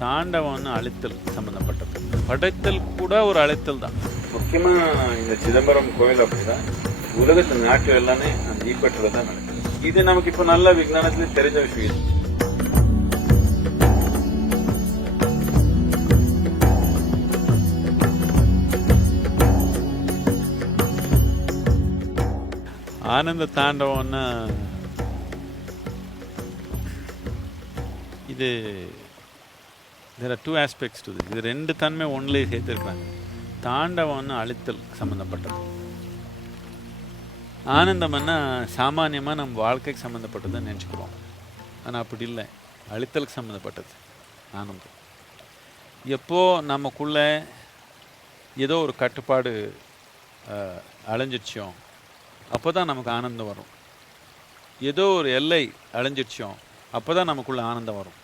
தாண்டவம்னு அழித்தல் சம்பந்தப்பட்டது. படைத்தல் கூட ஒரு அழித்தல் தான். முக்கியமா இந்த சிதம்பரம் கோயில் அப்படிதான் உலகத்து நாட்டு எல்லாமே அந்த ஈக்குவேட்டர்ல தான் நடக்குது. இது நமக்கு இப்ப நல்ல விஞ்ஞானத்துல தெரிஞ்ச விஷயம். ஆனந்த தாண்டவம்னா இது there are two aspects to this. இது ரெண்டு தன்மை ஒன்றிலே சேர்த்துருக்காங்க. தாண்டவம்னு அழித்தல் சம்மந்தப்பட்டது, ஆனந்தம்னா சாமானியமாக நம்ம வாழ்க்கைக்கு சம்மந்தப்பட்டதுன்னு நினச்சிக்கிறோம். ஆனால் அப்படி இல்லை, அழித்தலுக்கு சம்மந்தப்பட்டது ஆனந்தம். எப்போ நமக்குள்ளே ஏதோ ஒரு கட்டுப்பாடு அழிஞ்சிடுச்சோம் அப்போ தான் நமக்கு ஆனந்தம் வரும். ஏதோ ஒரு எல்லை அழிஞ்சிடுச்சோம் அப்போ தான் நமக்குள்ளே ஆனந்தம் வரும்.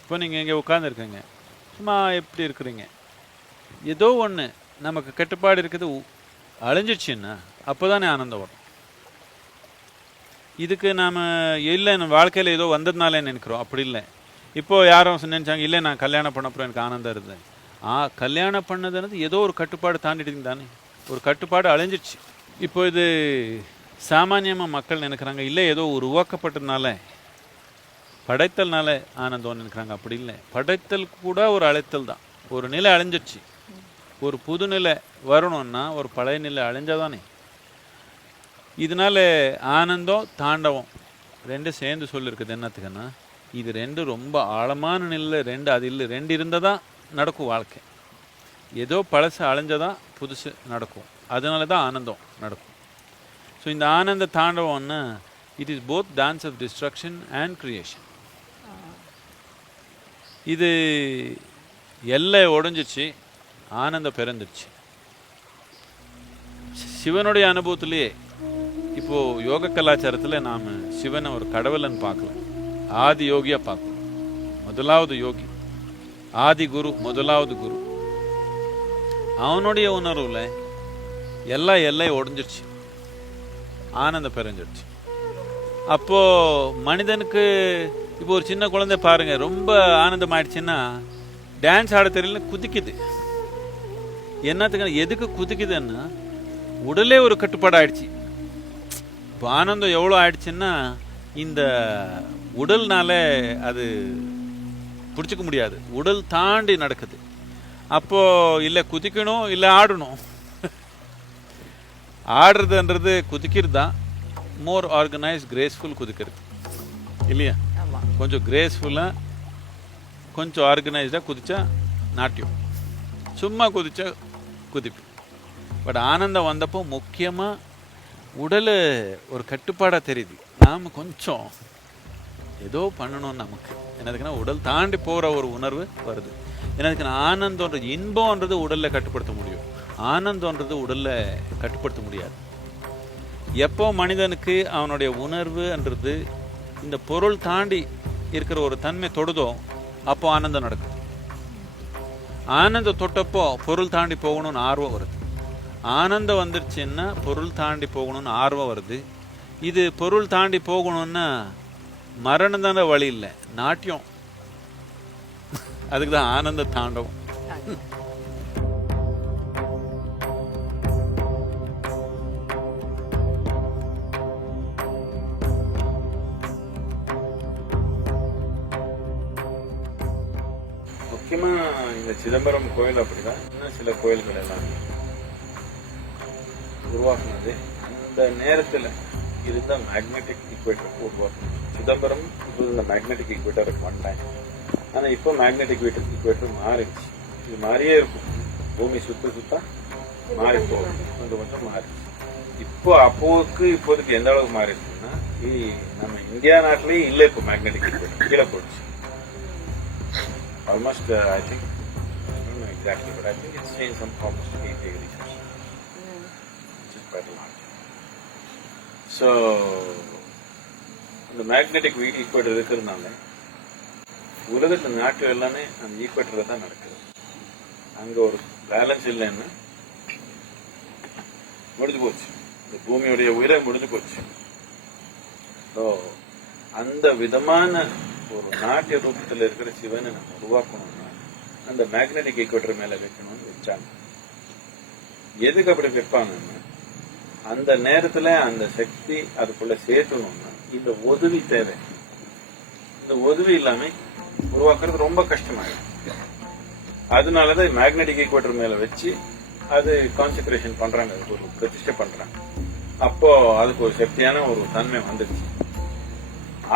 இப்போ நீங்கள் இங்கே உட்காந்துருக்கீங்க, சும்மா எப்படி இருக்கிறீங்க, ஏதோ ஒன்று நமக்கு கட்டுப்பாடு இருக்குது அழிஞ்சிடுச்சுன்னா அப்போ தானே ஆனந்தம் வரும். இதுக்கு நாம் இல்லை நம்ம வாழ்க்கையில் ஏதோ வந்ததுனாலே நினைக்கிறோம், அப்படி இல்லை. இப்போது யாரும் நினச்சாங்க, இல்லை நான் கல்யாணம் பண்ணப்போ எனக்கு ஆனந்தம் இருந்தது. கல்யாணம் பண்ணதுன்றது ஏதோ ஒரு கட்டுப்பாடு தாண்டிட்டு தானே, ஒரு கட்டுப்பாடு அழிஞ்சிடுச்சு. இப்போ இது சாமானியமாக மக்கள் நினைக்கிறாங்க, இல்லை ஏதோ உருவாக்கப்பட்டதுனால படைத்தல்னால ஆனந்தம்னு நினைக்கிறாங்க. அப்படி இல்லை, படைத்தல் கூட ஒரு அழைத்தல் தான். ஒரு நிலை அழிஞ்சிடுச்சு, ஒரு புது நிலை வரணும்னா ஒரு பழைய நிலை அழிஞ்சாதானே. இதனால ஆனந்தம் தாண்டவம் ரெண்டு சேர்ந்து சொல்லியிருக்குது. என்னத்துக்குன்னா இது ரெண்டு ரொம்ப ஆழமான நிலை, ரெண்டு அது இல்லை, ரெண்டு இருந்தால் தான் நடக்கும் வாழ்க்கை. ஏதோ பழசு அழிஞ்சதான் புதுசு நடக்கும், அதனால தான் ஆனந்தம் நடக்கும். ஸோ இந்த ஆனந்த தாண்டவம்னா it is both dance of destruction and creation. இது எல்லை உடஞ்சிச்சு, ஆனந்தம் பிறந்துடுச்சு. சிவனுடைய அனுபவத்திலேயே இப்போது யோக கலாச்சாரத்தில் நாம் சிவனை ஒரு கடவுளன்னு பார்க்கலாம், ஆதி யோகியாக பார்க்கலாம். முதலாவது யோகி, ஆதி குரு, முதலாவது குரு. அவனுடைய உணர்வில் எல்லா எல்லை உடஞ்சிடுச்சு, ஆனந்தம் பிறந்துடுச்சு. அப்போது மனிதனுக்கு இப்போ ஒரு சின்ன குழந்தை பாருங்கள், ரொம்ப ஆனந்தம் ஆயிடுச்சுன்னா டான்ஸ் ஆட தெரியல, குதிக்குது. என்னத்துக்கு எதுக்கு குதிக்குதுன்னா உடலே ஒரு கட்டுப்பாடு ஆயிடுச்சு. இப்போ ஆனந்தம் எவ்வளோ ஆயிடுச்சுன்னா இந்த உடல்னால அது பிடிச்சிக்க முடியாது, உடல் தாண்டி நடக்குது. அப்போது இல்லை குதிக்கணும், இல்லை ஆடணும். ஆடுறதுன்றது குதிக்கிறது தான், மோர் ஆர்கனைஸ் கிரேஸ்ஃபுல் குதிக்கிறது இல்லையா. கொஞ்சம் கிரேஸ்ஃபுல்லாக கொஞ்சம் ஆர்கனைஸ்டாக குதிச்சா நாட்டியம், சும்மா குதிச்சா குதிப்பு. பட் ஆனந்தம் வந்தப்போ முக்கியமாக உடல் ஒரு கட்டுப்பாடாக தெரியுது. நாம் கொஞ்சம் ஏதோ பண்ணணும் நமக்கு. என்னதுக்குன்னா உடல் தாண்டி போகிற ஒரு உணர்வு வருது. என்னதுக்குன்னா ஆனந்தம்ன்றது, இன்பம்ன்றது உடலில் கட்டுப்படுத்த முடியும், ஆனந்தம்ன்றது உடலில் கட்டுப்படுத்த முடியாது. எப்போ மனிதனுக்கு அவனுடைய உணர்வுன்றது இந்த பொருள் தாண்டி இருக்கிற ஒரு தன்மை தொடுதோ அப்போ ஆனந்தம் நடக்குது. ஆனந்தம் தொட்டப்போ பொருள் தாண்டி போகணும்னு ஆர்வம் வருது. ஆனந்தம் வந்துருச்சுன்னா பொருள் தாண்டி போகணும்னு ஆர்வம் வருது. இது பொருள் தாண்டி போகணும்னா மரணம் தானே வழி இல்லை, நாட்டியம். அதுக்கு தான் ஆனந்த தாண்டவம். முக்கியமா இந்த சிதம்பரம் கோயில் அப்படிதான். இன்னும் சில கோயில்கள் எல்லாம் உருவாக்குனது அந்த நேரத்தில் இருந்த மேக்னெட்டிக் ஈக்குவேட்டர் உருவாக்கணும். சிதம்பரம் இப்போ இந்த மேக்னெட்டிக் ஈக்குவேட்டருக்கு வந்தாங்க. ஆனால் இப்போ மேக்னெட்டிக் ஈக்குவேட்டர் மாறிடுச்சு. இது மாறியே இருக்கும், பூமி சுத்த சுத்தா மாறி போகும், கொஞ்சம் கொஞ்சம் மாறிடுச்சு. இப்போ இப்போதைக்கு எந்த அளவுக்கு மாறிடுச்சுன்னா நம்ம இந்தியா நாட்டிலேயே இல்லை. இப்போ மேக்னெட்டிக் ஈக்குவேட்டர் கீழே போயிடுச்சு. Almost, I think, I don't know exactly, but I think it's changed some almost 8 degrees, which is quite a lot. So, the magnetic equator இருக்கிறதுனால உலகத்து நாட்டு எல்லாமே அந்த ஈக்குவேட்டரில் தான் நடக்குது. அங்கே ஒரு பேலன்ஸ் இல்லைன்னு முடிஞ்சு போச்சு, இந்த பூமியுடைய உயிரை முடிஞ்சு போச்சு. ஸோ அந்த விதமான ஒரு நாட்டிய ரூபத்துல இருக்கிற சிவனை நம்ம உருவாக்கணும்னா அந்த மேக்னெட்டிக் ஈக்குவேட்டர் மேல வைக்கணும்னு வச்சாங்க. எதுக்கு அப்படி வைப்பாங்கன்னா அந்த நேரத்துல அந்த சக்தி அதுக்குள்ள சேர்த்தணும்னா இந்த உதவி தேவை. இந்த உதவி இல்லாம உருவாக்குறது ரொம்ப கஷ்டமாயிடும். அதனாலதான் மேக்னெட்டிக் ஈக்குவேட்டர் மேல வச்சு அது கான்சென்ட்ரேஷன் பண்றாங்க, அதுக்கு ஒரு பிரதிஷ்டை பண்றாங்க. அப்போ அதுக்கு ஒரு சக்தியான ஒரு தன்மை வந்துருச்சு.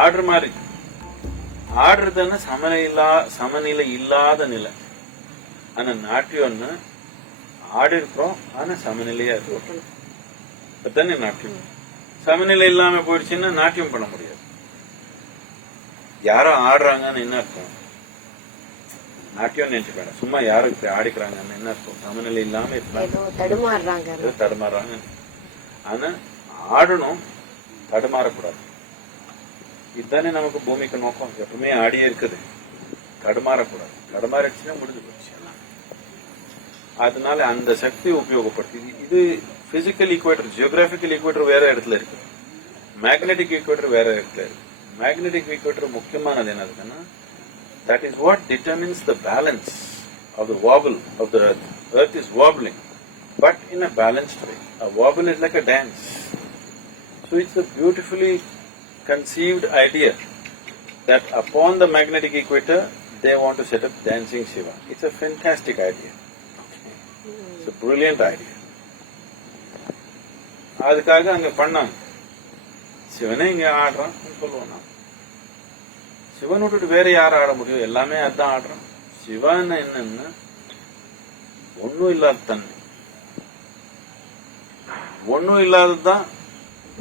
ஆடுற மாதிரி ஆடுறதுன்னா சமநிலை இல்லாத நிலை. ஆனா நாட்டியம்னு ஆடி இருக்கிறோம், ஆனா சமநிலையா இருக்கும். அதுதானே நாட்டியம். சமநிலை இல்லாம போயிடுச்சுன்னா நாட்டியம் பண்ண முடியாது. யாரோ ஆடுறாங்கன்னு என்ன அர்த்தம்? நாட்டியம் நினைச்சுக்காங்க. சும்மா யாரும் இப்படி ஆடிக்கிறாங்கன்னு என்ன அர்த்தம்? சமநிலை இல்லாம தடுமாறுறாங்க. ஆனா ஆடணும், தடுமாறக்கூடாது. இதுதானே நமக்கு பூமிக்கு நோக்கம். எப்பவுமே ஆடியே இருக்குது, தடுமாறக்கூடாது. தடுமாறிடுச்சுன்னா முடிஞ்சு போச்சு. அதனால அந்த சக்தி உபயோகப்படுத்தி இது பிசிக்கல் ஈக்குவேட்டர், ஜியோகிராபிக்கல் ஈக்குவேட்டர் வேற இடத்துல இருக்கு, மேக்னெட்டிக் ஈக்குவேட்டர் வேற இடத்துல இருக்கு. மேக்னெட்டிக் ஈக்குவேட்டர் முக்கியமானது என்னதுன்னா that is what determines the balance of the wobble of the earth. Earth is wobbling, but in a balanced way. A wobble is like a dance. So it's a beautifully conceived idea that upon the magnetic equator they want to set up dancing Shiva. It's a fantastic idea. It's a brilliant idea. அதுக்காக அங்க பண்ணாங்க. சிவனே இங்க ஆடுறான் சொல்லுவோம். நான் சிவன் விட்டுட்டு வேற யாரும் ஆட முடியும்? எல்லாமே அதான் ஆடுறான். சிவன் என்னன்னா ஒன்னும் இல்லாத தன்மை. ஒன்னும் இல்லாததுதான்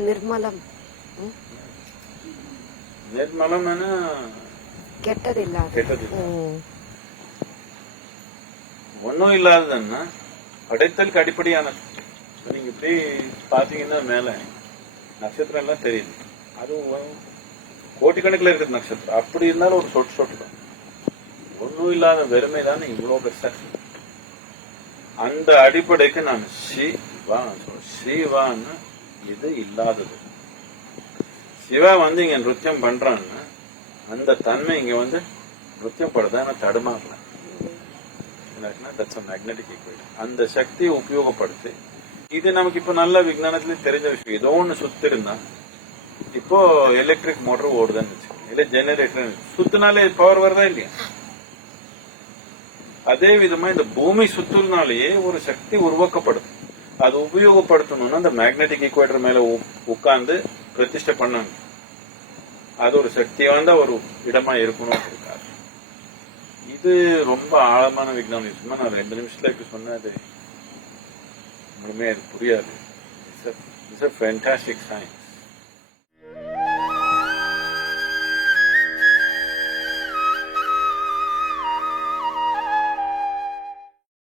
நிர்மலம். நிர்மலம் கெட்டது கெட்டது. ஒன்னும் இல்லாததுன்னா படைத்தலுக்கு அடிப்படையானது. நீங்க இப்படி பாத்தீங்கன்னா மேல நட்சத்திரம் எல்லாம் தெரியுது, அதுவும் கோட்டிக்கணக்கில் இருக்குது நட்சத்திரம். அப்படி இருந்தாலும் ஒரு சொட்டு சொட்டு தான். ஒன்னும் இல்லாத வெறுமை தானே இவ்வளவு பெருசா. அந்த அடிப்படைக்கு நான் சிவான்னு இது இல்லாதது. சிவா வந்து இங்க நிருத்தியம் பண்றான்னா அந்த தன்மை இங்க வந்து நிருத்தியம் படுறதா தடுமாறல. மேக்னெட்டிக் ஈக்குவேட்டர் அந்த சக்தியை உபயோகப்படுத்தி இது நமக்கு இப்ப நல்ல விஞ்ஞானத்துல தெரிஞ்ச விஷயம். ஏதோ ஒண்ணு சுத்தி இருந்தா இப்போ எலக்ட்ரிக் மோட்டர் ஓடுதுன்னு வச்சுக்கோங்க, இல்ல ஜெனரேட்டர் சுத்தினாலே பவர் வருதா இல்லையா? அதே விதமா இந்த பூமி சுத்துனாலேயே ஒரு சக்தி உருவாக்கப்படுது. அது உபயோகப்படுத்தணும்னா அந்த மேக்னெட்டிக் ஈக்குவேட்டர் மேல உட்கார்ந்து பிரதிஷ்டை பண்ணாங்க. அது ஒரு சக்தி வாய்ந்த ஒரு இடமா இருக்கணும் இருக்காது. இது ரொம்ப ஆழமான விஞ்ஞானம். சும்மா நான் 2 நிமிஷத்துல சொன்னது உண்மையே அது புரியாது. It's a fantastic science.